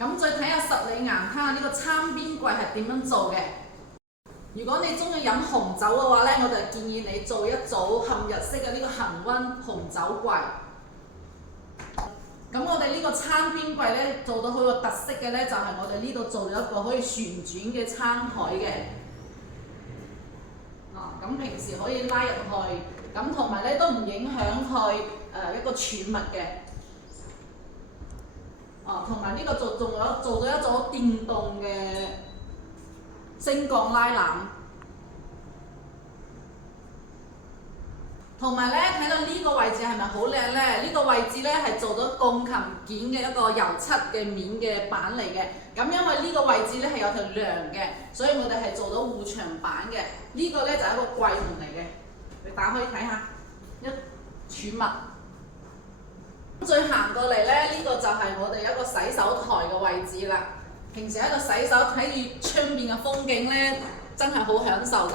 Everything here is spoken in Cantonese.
咁再睇下十里岩，睇下呢個餐邊櫃係點樣做嘅。如果你中意飲紅酒嘅話呢，我就建議你做一組嵌日式嘅呢個恆溫紅酒櫃。咁我哋呢個餐邊櫃呢，做到好有特色嘅呢，就係我哋呢度做咗一個可以旋轉嘅餐台嘅。咁平時可以拉入去，咁同埋呢都唔影響佢一個儲物嘅。同埋呢個仲有做咗一組電動嘅升降拉籃。同埋咧，睇到呢個位置係咪好靚咧？呢個位置咧係做咗鋼琴件嘅一個油漆嘅面嘅板嚟嘅。咁因為呢個位置咧係有條梁嘅，所以我哋係做咗護牆板嘅。呢個咧就係一個櫃門嚟嘅，你打開睇下，一儲物。再行過嚟咧，呢個就係我哋一個洗手台嘅位置啦。平時喺度洗手睇住窗邊嘅風景咧，真係好享受㗎。